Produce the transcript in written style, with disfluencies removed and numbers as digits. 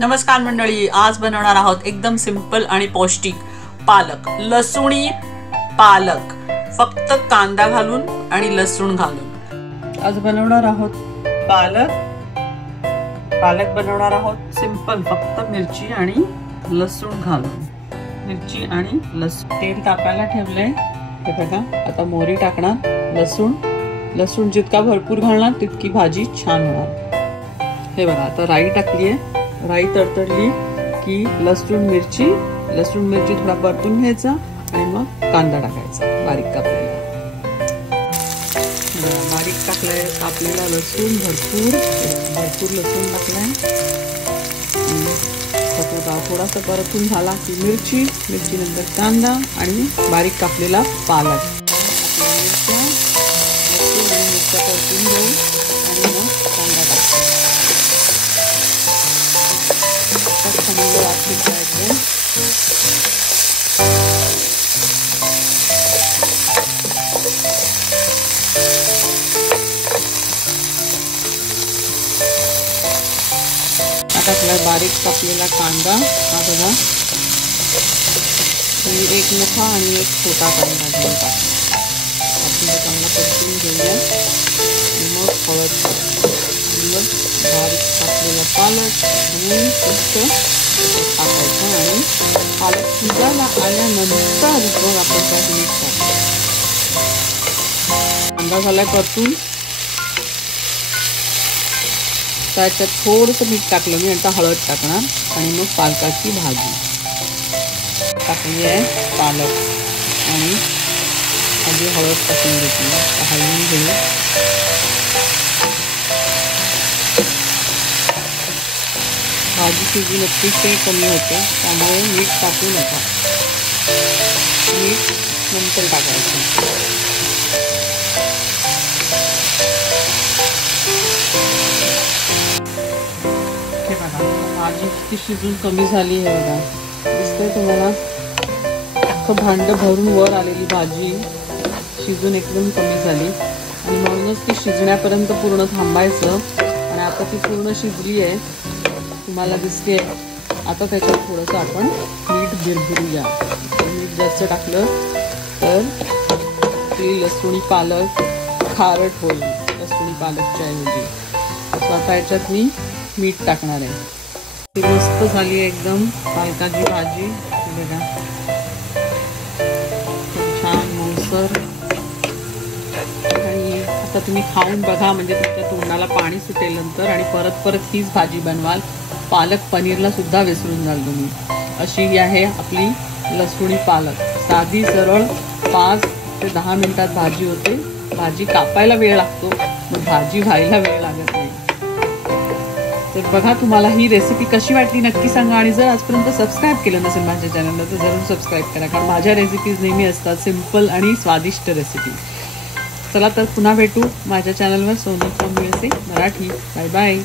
नमस्कार मंडळी, आज बनवणार आहोत एकदम सिंपल आणि पौष्टिक पालक, लसूणी पालक, फक्त कांदा घालून आणि लसूण घालून। आज बनवणार आहोत पालक बनवणार आहोत सिंपल, फक्त मिरची आणि लसूण घालून। मिरची आणि लसूण तेल तापायला ठेवले, हे बघा। आता मोहरी टाकणार, लसूण जितका भरपूर घालणार तितकी भाजी छान होणार। हे बघा, आता राई टाकली आहे, राई तडतडली की लसूण मिरची थोडा परतून घ्यायचा आणि मग कांदा टाकायचा बारीक कापलेला। बारीक कापलेला लसूण भरपूर लसूण टाकलाय। थोडासा परतून झाला की मिरची नंतर कांदा आणि बारीक कापलेला पालक। मिरच्या परतून घेऊन आणि मग कांदा टाकायचा। आता बारीक कापलेला कांदा, हा बघा, एक मोठा आणि एक छोटा कांदा घेऊन टाका। आपण चांगला परतून घेऊया आणि मग हळद आणि मग बारीक कापलेला पालक आणि टाकायचं आणि पालक शिजायला आल्यानंतर मग आपण त्यात मीठ टाकायचं। कांदा झालाय परतून, त्याच्यात थोडंसं मीठ टाकलं मी, आता हळद टाकणार आणि मग पालकाची भाजी टाकली आहे। पालक आणि आधी हळद टाकून घेतली, हलवून घेऊ। भाजी शिजून अतिशय कमी होते, त्यामुळे मीठ टाकू नका, मीठ नंतर टाकायचं। हे बघा, भाजी किती शिजून कमी झाली आहे बघा, दिसतंय तुम्हाला? अख्खं भांडं भरून वर आलेली भाजी शिजून एकदम कमी झाली आणि म्हणूनच ती शिजण्यापर्यंत पूर्ण थांबायचं। आणि आता ती पूर्ण शिजली आहे, तुम्हाला दिसते। आता त्याच्यात थोडंसं आपण मीठ भिरभिरूया। मीठ जास्त टाकलं तर ती लसूणी पालक खारट होईल लसूणी पालकच्या ऐवजी। आता याच्यात मी मीठ टाकणार आहे। ती मस्त झाली आहे एकदम पालकाची भाजी, बघा, छान मऊसर। आणि आता तुम्ही खाऊन बघा, म्हणजे तुमच्या तोंडाला पाणी सुटेल नंतर, आणि परत हीच भाजी बनवाल। पालक पनीरला सुद्धा विसरून जाल तुम्ही। अशी आहे आपली लसूणी पालक, साधी सरळ 5 ते 10 मिनिटात भाजी होते। भाजी कापायला वेळ लागतो, मग भाजी व्हायला वेळ लागत नाही। तर बघा, तुम्हाला ही रेसिपी कशी वाटली नक्की सांगा, आणि जर आजपर्यंत सबस्क्राईब केलं नसेल माझ्या चॅनलला तर जरूर सबस्क्राईब करा, कारण माझ्या रेसिपीज नेहमी असतात सिंपल आणि स्वादिष्ट रेसिपी। चला तर पुन्हा भेटू माझ्या चॅनलवर, Sonu from USA Marathi. Bye bye.